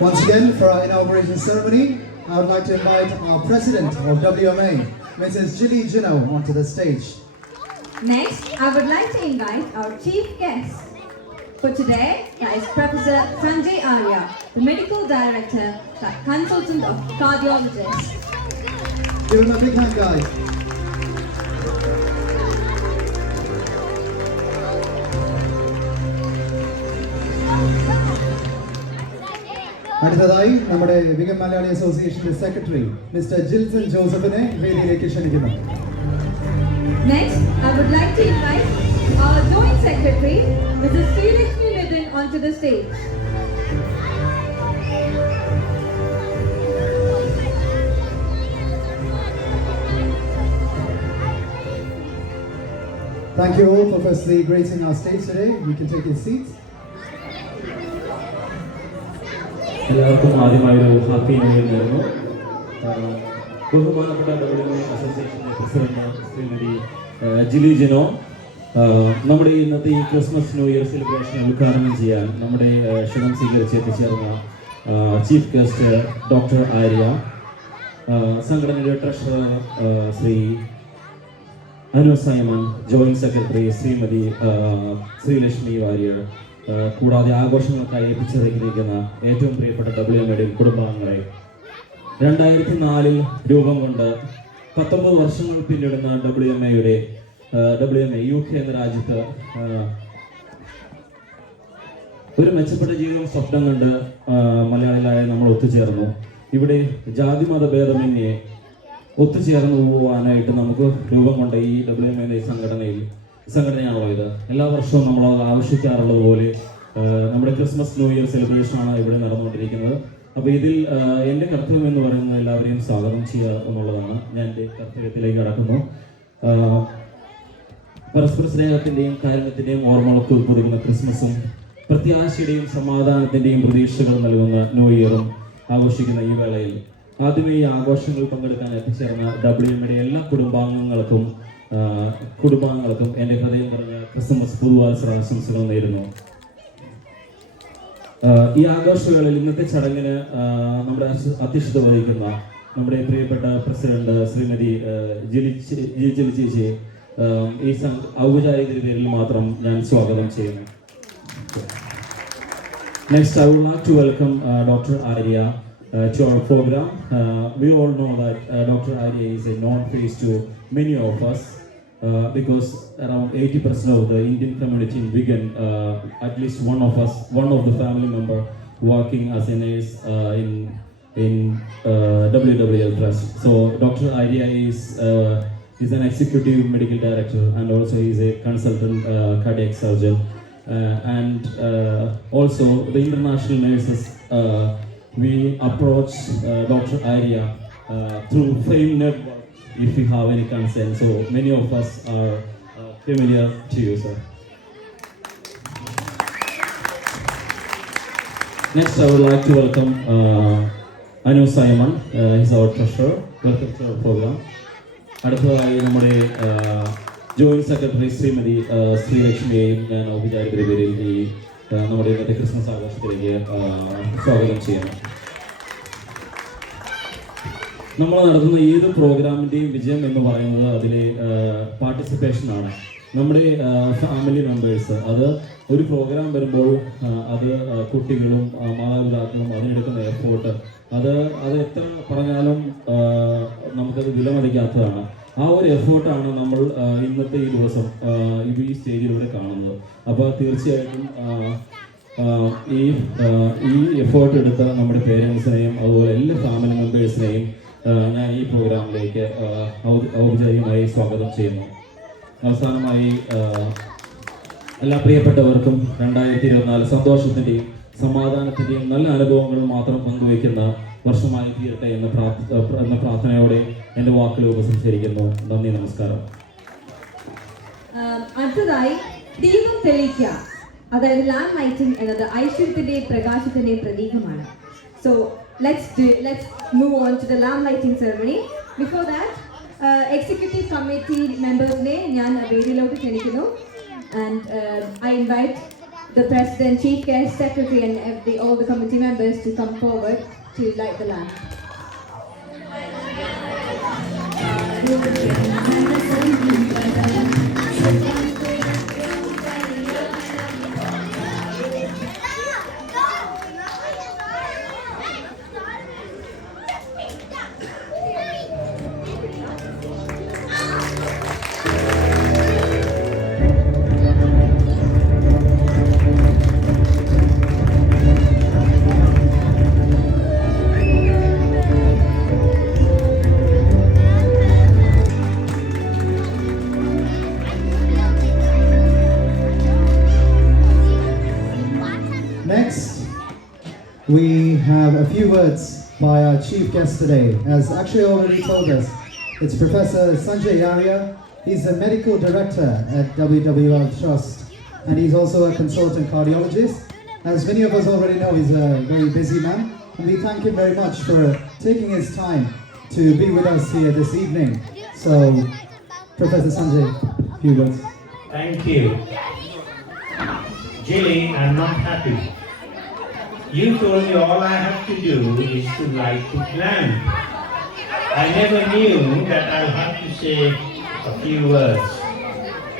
Once again, for our inauguration ceremony, I would like to invite our President of WMA, Mrs. Jilly Jino, onto the stage. Next, I would like to invite our chief guest for today, that is Professor Sanjay Arya, the Medical Director, Consultant of Cardiologists. Give him a big hand, guys. അടുത്തതായി നമ്മുടെ വിഗൻ മലയാളി അസോസിയേഷന്റെ secretary mister Jilson ജോസഫിനെ വേദിയിലേക്ക് ക്ഷണിക്കുന്നു. Next, I would like to invite our Joint Secretary, Mrs. Srilakshmi Nidhan, onto the stage. Thank you all for firstly gracing our stage today. You can take your seats. എല്ലാവർക്കും ആദ്യമായൊരു happy new year നേരുന്നു. ബഹുമാനപ്പെട്ട WMA അസോസിയേഷൻ്റെ president Shrimati Jili Jino നമ്മുടെ ഇന്നത്തെ ഈ Christmas new year celebration ഉദ്ഘാടനം ചെയ്യാൻ നമ്മുടെ ക്ഷണം സ്വീകരിച്ച് എത്തിച്ചേർന്ന ചീഫ് ഗസ്റ്റ് ഡോക്ടർ ആര്യ, സംഘടനയുടെ treasurer Shri Anu Simon, joint secretary Shrimati Sreelakshmi Warrier, കൂടാതെ ആഘോഷങ്ങൾക്കായി എത്തിച്ചേർന്നിരിക്കുന്ന ഏറ്റവും പ്രിയപ്പെട്ട WMA കുടുംബാംഗങ്ങളെ, 2004 രൂപം കൊണ്ട് 19 വർഷങ്ങൾ പിന്നിടുന്ന WMA UK എന്ന രാജ്യത്ത് ഒരു മെച്ചപ്പെട്ട ജീവിതം സ്വപ്നം കണ്ട് മലയാളികളായ നമ്മൾ ഒത്തുചേർന്നു. ഇവിടെ ജാതിമത ഭേദമന്യേ ഒത്തുചേർന്ന് പോകാനായിട്ട് നമുക്ക് രൂപം കൊണ്ട ഈ WMA സംഘടനയാണല്ലോ ഇത്. എല്ലാ വർഷവും നമ്മൾ ആവശ്യിക്കാറുള്ളത് പോലെ നമ്മുടെ ക്രിസ്മസ് ന്യൂ ഇയർ സെലിബ്രേഷനാണ് ഇവിടെ നടന്നുകൊണ്ടിരിക്കുന്നത്. അപ്പോൾ ഇതിൽ എൻ്റെ കർത്തവ്യം എന്ന് പറയുന്നത് എല്ലാവരെയും സ്വാഗതം ചെയ്യുക എന്നുള്ളതാണ്. ഞാൻ എൻ്റെ കർത്തവ്യത്തിലേക്ക് കടക്കുന്നു. പരസ്പര സ്നേഹത്തിൻ്റെയും കാരുണ്യത്തിൻ്റെയും ഓർമ്മകൾക്ക് ഉൾപ്പെടുന്ന ക്രിസ്മസും പ്രത്യാശയുടെയും സമാധാനത്തിൻ്റെയും പ്രതീക്ഷകൾ നൽകുന്ന ന്യൂ ഇയറും ആഘോഷിക്കുന്ന ഈ വേളയിൽ ആദ്യമേ ഈ ആഘോഷങ്ങളിൽ പങ്കെടുക്കാൻ എത്തിച്ചേർന്ന WMA എല്ലാ കുടുംബാംഗങ്ങൾക്കും എൻ്റെ ഹൃദയം പറഞ്ഞ ക്രിസ്മസ് പുതുവത്സര ആശംസകൾ നേരുന്നു. ഈ ആഘോഷവേളയിൽ ഇന്നത്തെ ചടങ്ങിന് നമ്മുടെ അധ്യക്ഷത വഹിക്കുന്ന നമ്മുടെ പ്രിയപ്പെട്ട പ്രസിഡന്റ് ശ്രീമതി ജിലി ചേച്ചിയെ ഈ ഔപചാരിക പേരിൽ മാത്രം ഞാൻ സ്വാഗതം ചെയ്യുന്നു. Next, I would like to welcome Dr. Arya to our program. We all know that Dr. Arya is a known face to many of us because around 80% of the Indian community in Wigan, at least one of the family member working as a nurse in WWL Trust. So Dr. Arya is an executive medical director and also is a consultant cardiac surgeon. And also the international nurses, we approach Dr. Arya through Fame Network if you have any concern. So many of us are familiar to you, sir. Next, I would like to welcome Anu Simon. He's our treasurer. Welcome to our program. അടുത്തതായി നമ്മുടെ joint secretary Shrimati ശ്രീലക്ഷ്മിയെയും ഞാൻ ഔപചാരിക പേരിൽ ഈ നമ്മുടെ ഇന്നത്തെ Christmas ആഘോഷത്തിലേക്ക് സ്വാഗതം ചെയ്യുന്നു. നമ്മൾ നടത്തുന്ന ഏത് പ്രോഗ്രാമിൻ്റെയും വിജയം എന്ന് പറയുന്നത് അതിലെ പാർട്ടിസിപ്പേഷനാണ്. നമ്മുടെ ഫാമിലി മെമ്പേഴ്സ്, അത് ഒരു പ്രോഗ്രാം വരുമ്പോൾ അത് കുട്ടികളും മാതാപിതാക്കളും അതിനെടുക്കുന്ന എഫേർട്ട്, അത് എത്ര പറഞ്ഞാലും നമുക്കത് വിലമതിക്കാത്തതാണ്. ആ ഒരു എഫേർട്ടാണ് നമ്മൾ ഇന്നത്തെ ഈ ദിവസം ഈ സ്റ്റേജിലൂടെ കാണുന്നത്. അപ്പോൾ തീർച്ചയായിട്ടും ഈ എഫേർട്ട് എടുത്ത നമ്മുടെ പേരൻസിനെയും അതുപോലെ എല്ലാ ഫാമിലി മെമ്പേഴ്സിനെയും ഞാൻ ഈ പ്രോഗ്രാമിലേക്ക് ഔപചാരികമായി സ്വാഗതം ചെയ്യുന്നു. അവസാനമായി എല്ലാ പ്രിയപ്പെട്ടവർക്കും 2024 സന്തോഷത്തിൻ്റെയും സമാധാനത്തിൻ്റെയും നല്ല അനുഭവങ്ങൾ മാത്രം പങ്കുവയ്ക്കുന്ന വർഷമായി തീരട്ടെ എന്ന പ്രാർത്ഥനയോടെ എൻ്റെ വാക്കുകൾ ഉപസംഹരിക്കുന്നു. നന്ദി, നമസ്കാരം. അടുത്തതായി ദീപം തെളിയിക്കുക, അതായത് ലാമ്പ് ലൈറ്റിംഗ് എന്നത് ഐശ്വര്യത്തിന്റെയും പ്രകാശത്തിന്റെയും പ്രതീകമാണ്. So let's move on to the lamp lighting ceremony. Before that, executive committee members ne njan വേദിയിലോട്ട് ക്ഷണിക്കുന്നു. And I invite the President, Chief Guest, Secretary and all the committee members to come forward to light the lamp. Next, we have a few words by our chief guest today. As actually already told us, it's Professor Sanjay Arya. He's a medical director at WWL Trust, and he's also a consultant cardiologist. As many of us already know, he's a very busy man, and we thank him very much for taking his time to be with us here this evening. So, Professor Sanjay, a few words. Thank you. Jilly, I'm not happy. You told me all I have to do is to light the lamp. I never knew that I'll have to say a few words.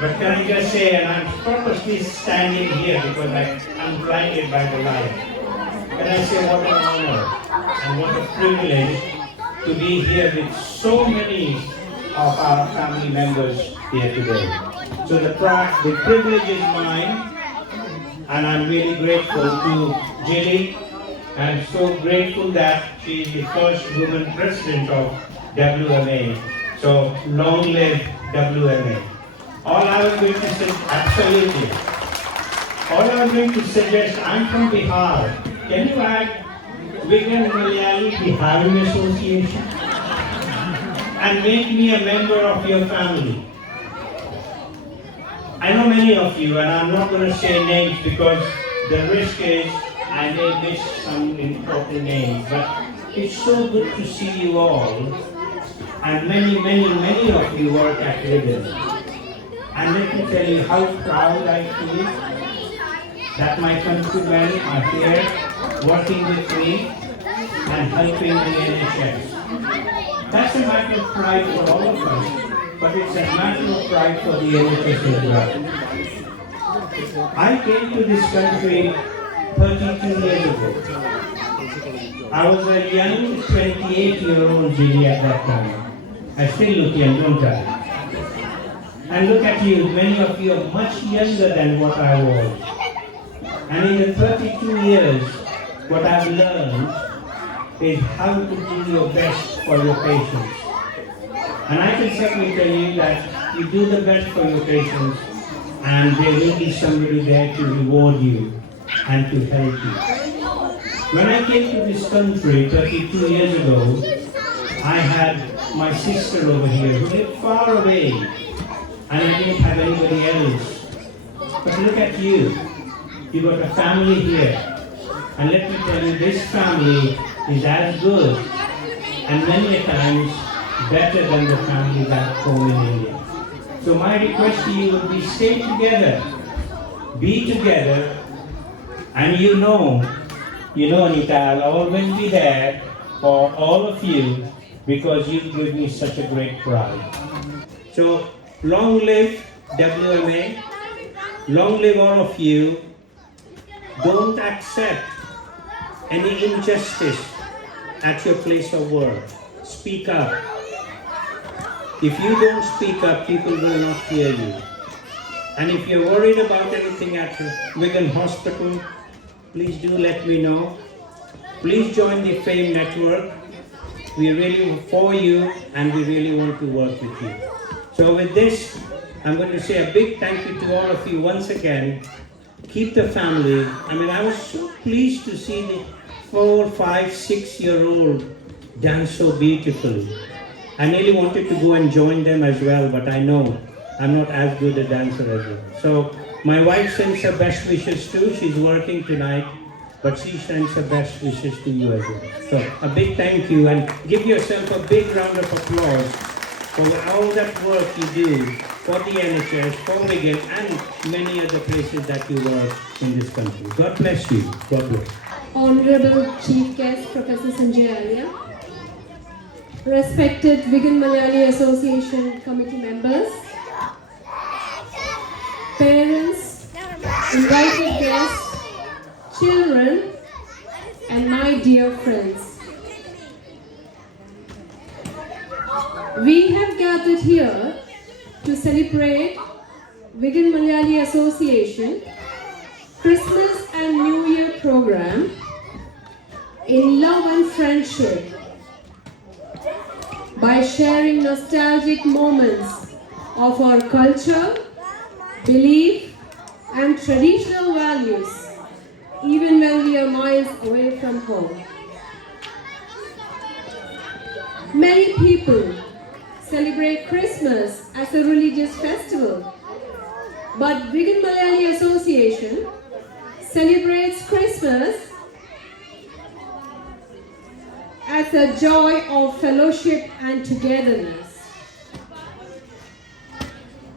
But can I just say, and I'm purposely standing here because I'm blinded by the light. Can I say what an honor and what a privilege to be here with so many of our family members here today. So the privilege is mine. And I'm really grateful to Jilly. I'm so grateful that she is the first woman president of WMA. So long live WMA. All I was going to say, absolutely. All I was going to suggest, I'm from Bihar. Can you add Wigan Malayalee Bihari Association? And make me a member of your family. I know many of you, and I'm not going to say names because the risk is I may miss some important names, but it's so good to see you all, and many of you work at Wigan. And let me tell you how proud I feel that my countrymen are here working with me and helping the NHS. That's a matter of pride for all of us. But it's a matter of pride for the NHS as well. I came to this country 32 years ago. I was a young 28-year-old Jilly at that time. I still look young, don't I? And look at you, many of you are much younger than what I was. And in the 32 years, what I've learned is how to do your best for your patients. And I can certainly tell you that you do the best for your patients and there will be somebody there to reward you and to help you. When I came to this country 32 years ago, I had my sister over here who lived far away and I didn't have anybody else. But look at you. You got a family here. And let me tell you, this family is as good and many a times better than the family back home in India. So my request to you would be stay together, be together, and you know Anita, I'll always be there for all of you because you give me such a great pride. So long live WMA, long live all of you. Don't accept any injustice at your place of work. Speak up. If you don't speak up, people will not hear you. And if you're worried about anything at Wigan Hospital, please do let me know. Please join the FAME network. We're really for you and we really want to work with you. So with this, I'm going to say a big thank you to all of you once again. Keep the family. I was so pleased to see the 4, 5, 6-year-old dance so beautifully. I really wanted to go and join them as well, but I know I'm not as good a dancer as well. So my wife sends her best wishes too. She's working tonight, but she sends her best wishes to you as well. So a big thank you and give yourself a big round of applause for all that work you do for the NHS, for Wigan, and many other places that you work in this country. God bless you. God bless. Honorable Chief Guest, Professor Sanjay Arya, respected Wigan Malayalee Association committee members, parents, invited guests, children, and my dear friends. We have gathered here to celebrate Wigan Malayalee Association Christmas and New Year program in love and friendship by sharing nostalgic moments of our culture, belief, and traditional values, even when we are miles away from home. Many people celebrate Christmas as a religious festival, but Wigan Malayalee Association celebrates Christmas as a joy of fellowship and togetherness.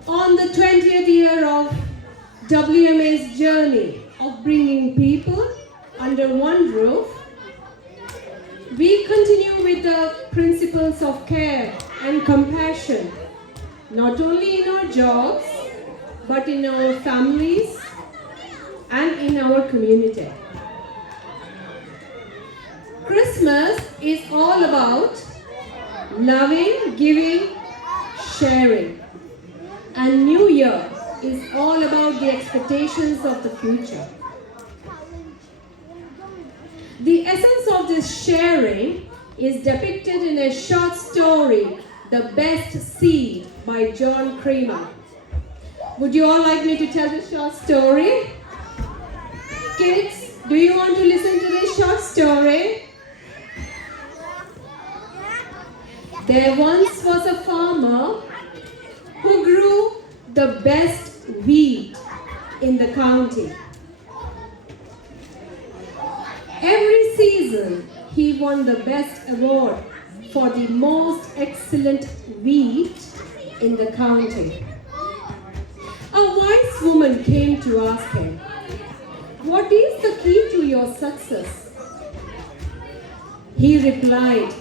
On the 20th year of WMA's journey of bringing people under one roof, we continue with the principles of care and compassion, not only in our jobs, but in our families and in our community. Christmas is all about loving, giving, sharing. And New Year is all about the expectations of the future. The essence of this sharing is depicted in a short story, The Best Seed by John Creamer. Would you all like me to tell this short story? Kids, do you want to listen to this short story? There once was a farmer who grew the best wheat in the county. Every season, he won the best award for the most excellent wheat in the county. A wise woman came to ask him, "What is the key to your success?" He replied,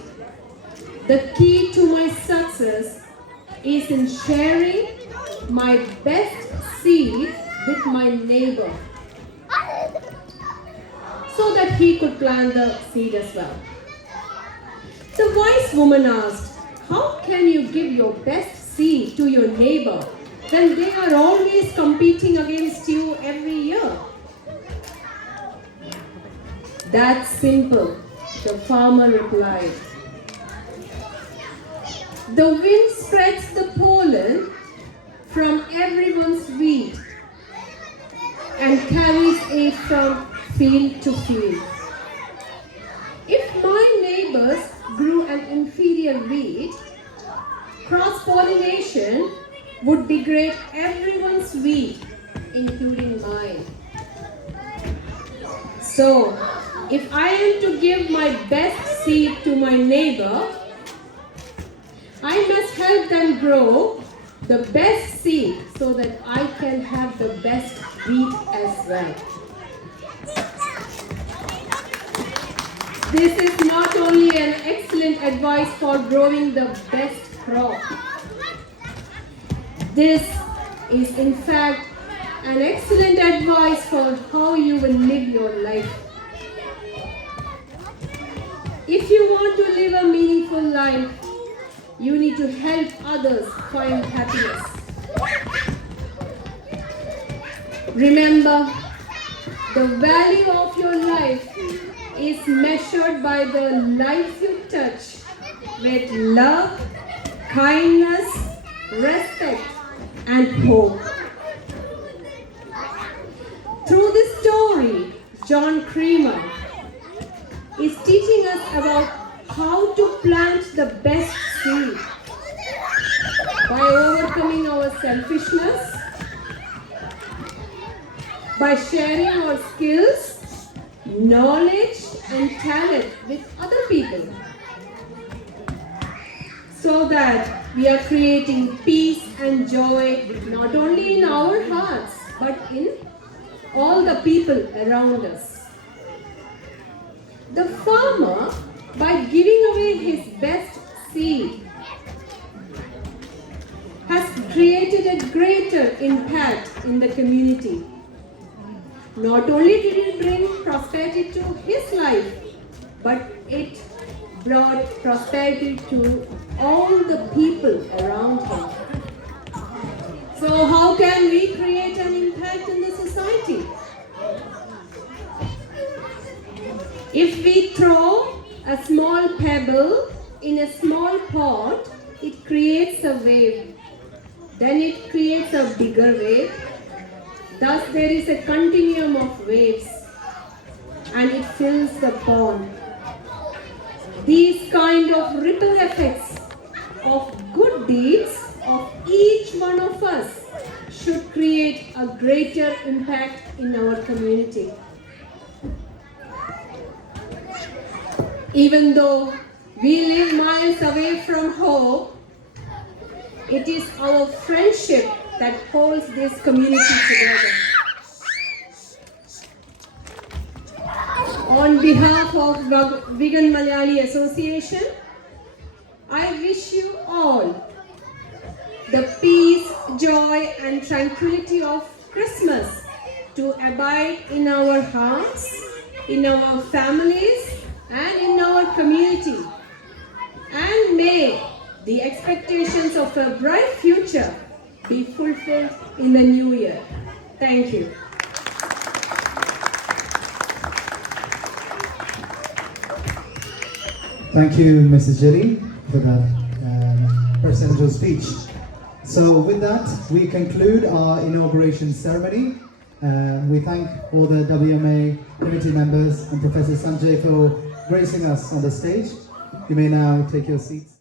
"The key to my success is in sharing my best seed with my neighbor," so that he could plant the seed as well. The wise woman asked, "How can you give your best seed to your neighbor when they are always competing against you every year?" "That's simple," the farmer replied. "The wind spreads the pollen from everyone's wheat and carries it from field to field. If my neighbors grew an inferior wheat, cross-pollination would degrade everyone's wheat, including mine. So, if I am to give my best seed to my neighbor, I must help them grow the best seed so that I can have the best wheat as well." This is not only an excellent advice for growing the best crop. This is in fact an excellent advice for how you will live your life. If you want to live a meaningful life, you need to help others find happiness. Remember, the value of your life is measured by the lives you touch with love, kindness, respect, and hope. Through this story, John Creamer is teaching us about how to plant the best seed by overcoming our selfishness, by sharing our skills, knowledge, and talent with other people, so that we are creating peace and joy not only in our hearts but in all the people around us. The farmer, by giving away his best seed, has created a greater impact in the community. Not only did it bring prosperity to his life, but it brought prosperity to all the people around him. So how can we create an impact in the society? If we throw a small pebble in a small pot, it creates a wave. Then it creates a bigger wave. Thus there is a continuum of waves and it fills the pond. These kind of ripple effects of good deeds of each one of us should create a greater impact in our community. Even though we live miles away from home, it is our friendship that holds this community together. On behalf of Wigan Malayalee Association, I wish you all the peace, joy and tranquility of Christmas to abide in our hearts, in our families and in our community. And may the expectations of a bright future be fulfilled in the new year. Thank you. Thank you, Mrs. Jerry, for that presidential speech. So with that, we conclude our inauguration ceremony. We thank all the WMA committee members and Professor Sanjay for gracing us on the stage. You may now take your seats.